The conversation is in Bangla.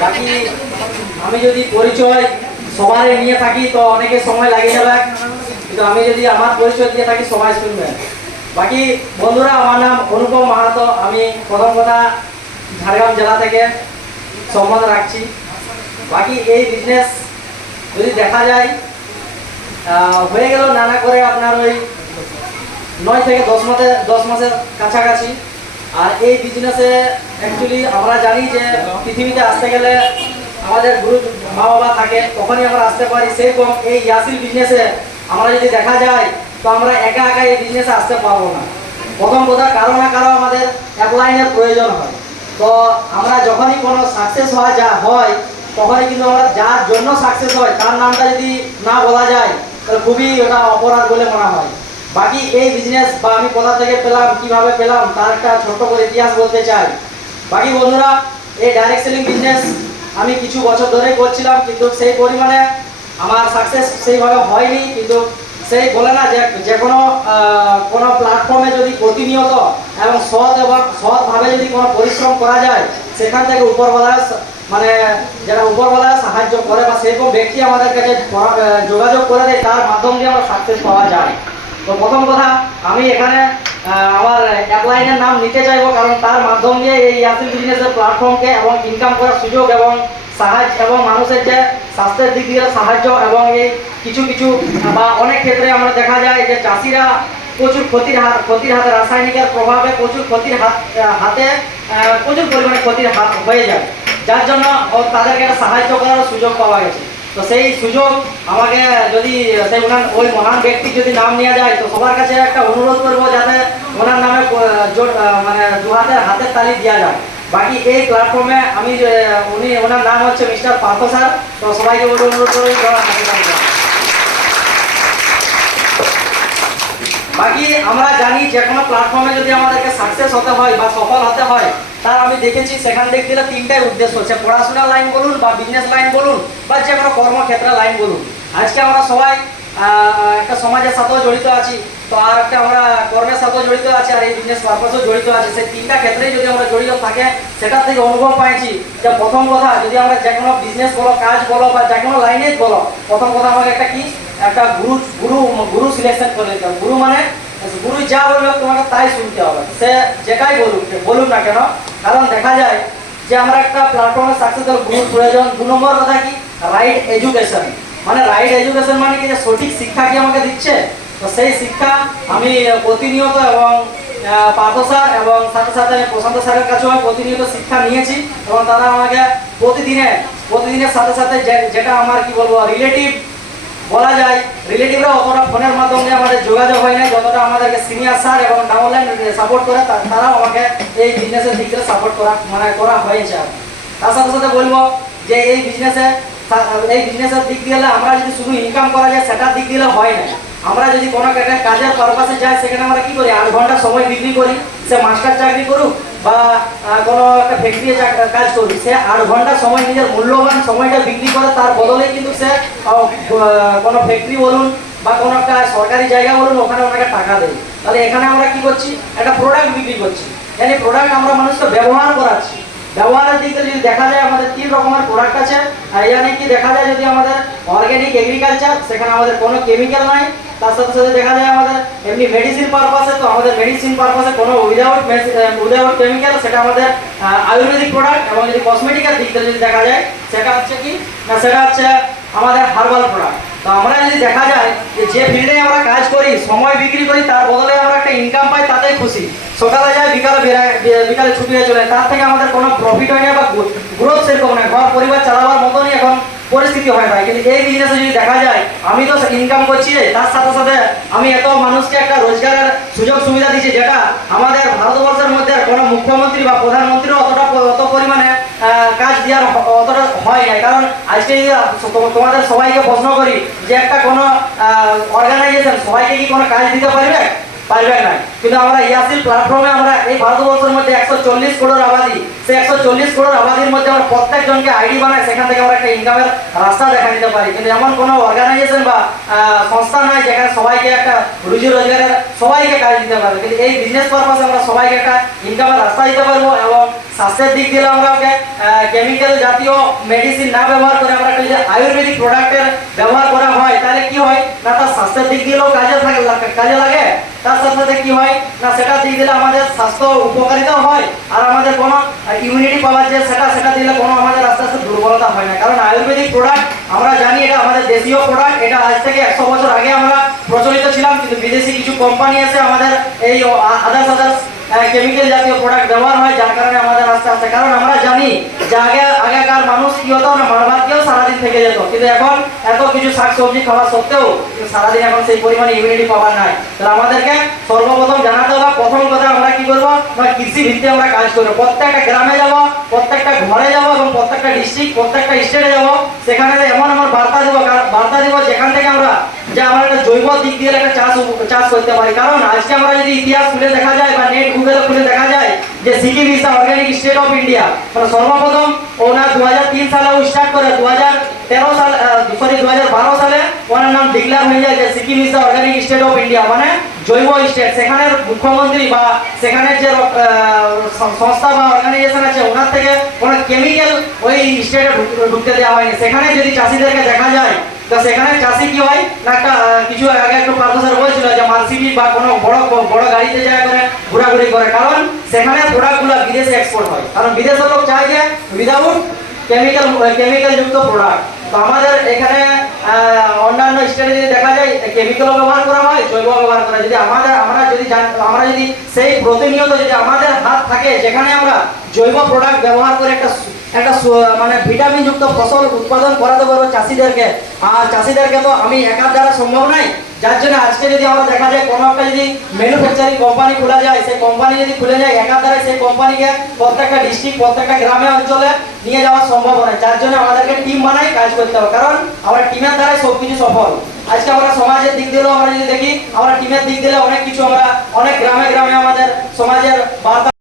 বাকি আমি যদি পরিচয় সবার নিয়ে থাকি, তো অনেকে সময় লাগে যাবে। কিন্তু আমি যদি আমার পরিচয় দিয়ে থাকি, সবাই শুনবে। বাকি বন্ধুরা, আমার নাম অনুপম মাহাতো। আমি প্রথম কথা ঝাড়গ্রাম জেলা থেকে সম্বন্ধ রাখছি। বাকি এই বিজনেস যদি দেখা যায় হয়ে গেল নানা করে আপনার ওই নয় থেকে দশ মাসে দশ মাসের কাছাকাছি। আর এই বিজনেসে অ্যাকচুয়ালি আমরা জানি যে পৃথিবীতে আসতে গেলে আমাদের গুরু মা বাবা থাকে, তখনই আমরা আসতে পারি। সেরকম এই ইয়াসিল বিজনেসে আমরা যদি দেখা যায়, তো আমরা একা একা এই বিজনেসে আসতে পারব না। প্রথম কথা, কারও না কারও আমাদের অ্যাপ্লাইনের প্রয়োজন হয়। তো আমরা যখনই কোনো সাকসেস হওয়া যা হয়, তখনই কিন্তু আমরা যার জন্য সাকসেস হয়, তার নামটা যদি না বলা যায়, তাহলে খুবই ওটা অপরাধ বলে মনে হয়। বাকি এই বিজনেস বা আমি কোথা থেকে পেলাম, কীভাবে পেলাম, তার একটা ছোট্ট করে ইতিহাস বলতে চাই। বাকি বন্ধুরা, এই ডাইরেক্ট সেলিং বিজনেস আমি কিছু বছর ধরেই করছিলাম, কিন্তু সেই পরিমাণে আমার সাকসেস সেইভাবে হয়নি, কিন্তু সেই বলে না যে যে কোনো কোনো প্ল্যাটফর্মে যদি প্রতিনিয়ত এবং সৎ এবং সৎভাবে যদি কোনো পরিশ্রম করা যায়, সেখান থেকে উপরবেলা মানে যারা উপরবেলা সাহায্য করে বা সেরকম ব্যক্তি আমাদের কাছে যোগাযোগ করে দেয়, তার মাধ্যম দিয়ে আমরা সাকসেস পাওয়া যায়। তো প্রথম কথা, আমি এখানে আমার অ্যাপ্লাইনের নাম নিতে চাইব কারণ তার মাধ্যম দিয়ে এই ইয়াসিল বিজনেসের প্ল্যাটফর্মকে এবং ইনকাম করার সুযোগ এবং সাহায্য এবং মানুষের যে স্বাস্থ্যের দিক দিয়ে সাহায্য এবং এই কিছু কিছু, বা অনেক ক্ষেত্রে আমরা দেখা যায় যে চাষিরা প্রচুর ক্ষতির হাত, ক্ষতির হাতে, রাসায়নিকের প্রভাবে প্রচুর ক্ষতির হাত হাতে প্রচুর পরিমাণে ক্ষতির হাত হয়ে যায়। যার জন্য তাদেরকে সাহায্য করার সুযোগ পাওয়া গেছে। তো সেই সুযোগ আমাকে যদি সেই ওনার ওই মহান ব্যক্তির যদি নাম নেওয়া যায়, তো সবার কাছে একটা অনুরোধ করব যাতে ওনার নামে মানে দু হাতের হাতের তালি দেওয়া যায় বাকি এই প্ল্যাটফর্মে আমি উনি, ওনার নাম হচ্ছে মিস্টার পার্থ স্যার, তো সবাইকে বলে অনুরোধ করব। বাকি আমরা জানি যে কোনো প্ল্যাটফর্মে যদি আমাদেরকে সাকসেস হতে হয় বা সফল হতে হয় তার আমি দেখেছি, সেখান থেকে গেলে তিনটাই উদ্দেশ্য হচ্ছে, পড়াশোনার লাইন বলুন বা বিজনেস লাইন বলুন বা যে কোনো কর্মক্ষেত্রের লাইন বলুন। আজকে আমরা সবাই একটা সমাজের সাথেও জড়িত আছি, তো আর একটা আমরা কর্মের সাথেও জড়িত আছি আর এই বিজনেস পারপাসেও জড়িত আছি। সেই তিনটা ক্ষেত্রেই যদি আমরা জড়িত থাকে সেটা থেকে অনুভব পাইছি যে প্রথম কথা, যদি আমরা যে কোনো বিজনেস বলো, কাজ বলো বা যে কোনো লাইনেই বলো, প্রথম কথা আমাকে একটা কি? একটা গুরু গুরু গুরু সিলেকশন করে হবে। গুরু মানে গুরু যা বলবে তোমাকে তাই শুনতে হবে। সে যেটাই বলুক বলুক না কেন, কারণ দেখা যায় যে আমরা একটা প্ল্যাটফর্মে হলে গুরুর প্রয়োজন। দু নম্বর কথা কি? রাইট এডুকেশন মানে রাইট এডুকেশন মানে কি? যে সঠিক শিক্ষা কি আমাকে দিচ্ছে? তো সেই শিক্ষা আমি প্রতিনিয়ত এবং পার্থ স্যার এবং সাথে সাথে প্রশান্ত স্যারের কাছেও আমি প্রতিনিয়ত শিক্ষা নিয়েছি এবং তারা আমাকে প্রতিদিনে, প্রতিদিনের সাথে সাথে যেটা আমার, কি বলব রিলেটিভ বলা যায় রিলেটিভরা অতটা ফোনের মাধ্যমে আমাদের যোগাযোগ হয় না যতটা আমাদেরকে সিনিয়র স্যার এবং ডাউনলাইন সাপোর্ট করে তারাও আমাকে এই বিজনেসের দিক থেকে সাপোর্ট করা মানে করা হয়েছে আর তার সাথে সাথে বলব যে এই বিজনেসে এই বিজনেসের দিক দিয়ে আমরা যদি শুধু ইনকাম করা যায়, সেটার দিক দিয়ে হয় না। আমরা যদি কোনো একটা কাজের পারপাসে যাই, সেখানে আমরা কি করি? আট ঘণ্টা সময় বিক্রি করি, সে মাস্টার চাকরি করুক বা কোনো একটা ফ্যাক্টরি কাজ করুক সে আট ঘণ্টা সময় নিজের মূল্যবান সময়টা বিক্রি করে, তার বদলে কিন্তু সে কোনো ফ্যাক্টরি বলুন বা কোনো একটা সরকারি জায়গা বলুন, ওখানে ওনাকে টাকা দেয়। তাহলে এখানে আমরা কি করছি? একটা প্রোডাক্ট বিক্রি করছি। মানে প্রোডাক্ট আমরা মানুষকে ব্যবহার করাচ্ছি। ব্যবহারের দিক থেকে যদি দেখা যায় আমাদের তিন রকমের প্রোডাক্ট আছে, আর এখানে কি দেখা যায় যদি আমাদের অর্গানিক এগ্রিকালচার সেখানে আমাদের কোনো কেমিক্যাল নাই তার সাথে সাথে দেখা যায় আমাদের এমনি মেডিসিন পারপাসে তো আমাদের মেডিসিন পারপাসে কোনো উইদাউট উইদাউট কেমিক্যাল সেটা আমাদের আয়ুর্বেদিক প্রোডাক্ট এবং যদি কসমেটিকের দিক থেকে যদি দেখা যায়, সেটা হচ্ছে কি? না, সেটা হচ্ছে আমাদের হার্বাল প্রোডাক্ট তো আমরা যদি দেখা যায় যে যে ফিল্ডে আমরা কাজ করি, সময় বিক্রি করি, তার বদলে আমরা একটা ইনকাম পাই, তাতেই খুশি। সকালে যায়, বিকালে বেরায় বি- বিকালে ছুটি হয়ে চলে তার থেকে আমাদের কোনো প্রফিট হয় না বা গ্রোথ সেরকম না। ঘর, পরিবার চালাবার পরিস্থিতি হয় না কিন্তু এই বিজনেসে যদি দেখা যায়, আমি তো ইনকাম করছি তার সাথে সাথে আমি এত মানুষকে একটা রোজগারের সুযোগ সুবিধা দিচ্ছি যেটা আমাদের ভারতবর্ষের মধ্যে কোনো মুখ্যমন্ত্রী বা প্রধানমন্ত্রীও অতটা অত পরিমাণে কাজ দেওয়ার অতটা হয় না কারণ আজকে তোমাদের সবাইকে প্রশ্ন করি যে একটা কোনো অর্গানাইজেশন সবাইকে কি কোনো কাজ দিতে পারবে? পারবে না কিন্তু আমরা ইয়াসির প্ল্যাটফর্মে আমরা এই ভারতবর্ষের মধ্যে একশো চল্লিশ করোড় আবাদি, সেই একশো চল্লিশ করোড় আবাদির মধ্যে আমরা প্রত্যেকজনকে আইডি বানাই, সেখান থেকে আমরা একটা ইনকামের রাস্তা দেখা দিতে পারি। কিন্তু এমন কোনো অর্গানাইজেশন বা সংস্থা নাই যেখানে সবাইকে একটা রুজি রোজগারের, সবাইকে কাজ দিতে পারবে কিন্তু এই বিজনেস পারপাসে আমরা সবাইকে একটা ইনকামের রাস্তা দিতে পারব এবং স্বাস্থ্যের দিক দিলে আমরা কেমিক্যাল জাতীয় মেডিসিন না ব্যবহার করে আমরা যদি আয়ুর্বেদিক প্রোডাক্টের ব্যবহার করা হয়, তাহলে কি হয়? না, তার স্বাস্থ্যের দিক দিয়েও কাজে থাকে কাজে লাগে। তার সাথে কি হয়? না সেটা দিক দিলে আমাদের স্বাস্থ্য উপকারিতাও হয়, আর আমাদের কোনো ইমিউনিটি পাওয়ার যে সেটা সেটা দিলে কোনো আমাদের আস্তে আস্তে দুর্বলতা হয় না। কারণ আয়ুর্বেদিক প্রোডাক্ট আমরা জানি এটা আমাদের দেশীয় প্রোডাক্ট এটা আজ থেকে একশো বছর আগে আমরা প্রচলিত ছিলাম, কিন্তু বিদেশি কিছু কোম্পানি এসে আমাদের এই আদার্স আদার্স কেমিক্যাল জাতীয় প্রোডাক্ট ব্যবহার হয়, যার কারণে আমাদের আস্তে আস্তে, কারণ আমরা জানি যে আগে, আগেকার মানুষ কি হতো না মারভাত খেয়েও সারাদিন থেকে যেত। কিন্তু এখন এত কিছু শাক সবজি খাওয়া সত্ত্বেও সারাদিন এখন সেই পরিমাণে ইমিউনিটি পাওয়ার নাই। তাহলে আমাদেরকে সর্বপ্রথম জানাতে হবে, প্রথম কথা আমরা কি করব? আমরা কৃষি ভিত্তিতে আমরা কাজ করব। প্রত্যেকটা গ্রামে যাব, প্রত্যেকটা ঘরে যাব এবং প্রত্যেকটা ডিস্ট্রিক্ট প্রত্যেকটা স্টেটে যাব। সেখানে এমন আমার বার্তা দিব বার্তা দিব যেখান থেকে আমরা যে আমরা একটা জৈব দিক দিয়ে একটা চাষ চাষ করতে পারি। কারণ আজকে আমরা যদি ইতিহাস খুলে দেখা যায় বা নেট গুগলে খুলে দেখা যায় যে Sikkim the organic state of India মানে সর্বপ্রথম ওনার দু হাজার তিন সালে স্টার্ট করে দু হাজার তেরো সাল সরি দু হাজার বারো সালে ওনার নাম ডিক্লেয়ার হয়ে যায় যে Sikkim the organic state of India মানে জৈব স্টেট সেখানের মুখ্যমন্ত্রী বা সেখানের যে সংস্থা বা অর্গানাইজেশন আছে, ওনার থেকে কোনো কেমিক্যাল ওই স্টেটে ঢুকতে দেওয়া হয়নি। সেখানে যদি চাষিদেরকে দেখা যায় তো সেখানে চাষি কি হয়? না একটা কিছু আগে একটু প্রফেসর বলছিল যে মার্সিডিজ বা কোনো বড় বড় গাড়িতে যায় করে ঘোরাঘুরি করে। কারণ সেখানে প্রোডাক্টগুলো বিদেশে এক্সপোর্ট হয়। কারণ বিদেশের লোক চায় যে উইদাউট কেমিক্যাল কেমিক্যাল যুক্ত প্রোডাক্ট তো আমাদের এখানে অন্যান্য স্টেটে যদি দেখা যায় কেমিক্যালও ব্যবহার করা হয়, জৈব ব্যবহার করা। যদি আমাদের, আমরা যদি আমরা যদি সেই প্রতিনিয়ত যদি আমাদের হাত থাকে যেখানে আমরা জৈব প্রোডাক্ট ব্যবহার করে একটা একটা মানে ভিটামিন যুক্ত ফসল উৎপাদন করাতে পারব চাষিদেরকে। আর চাষিদেরকে তো আমি একার দ্বারা সম্ভব নাই। যার জন্য আজকে যদি আমরা দেখা যায়, কোনো একটা যদি ম্যানুফ্যাকচারিং কোম্পানি খোলা যায়, সেই কোম্পানি যদি খুলে যায় একার দ্বারা সেই কোম্পানিকে প্রত্যেকটা ডিস্ট্রিক্ট প্রত্যেকটা গ্রামে, অঞ্চলে নিয়ে যাওয়া সম্ভব নয় যার জন্য আমাদেরকে টিম বানাই কাজ করতে হবে। কারণ আমরা টিমের দ্বারাই সবকিছু সফল। আজকে আমরা সমাজের দিক দিলেও আমরা যদি দেখি, আমরা টিমের দিক দিলে অনেক কিছু আমরা অনেক গ্রামে গ্রামে আমাদের সমাজের বার্তা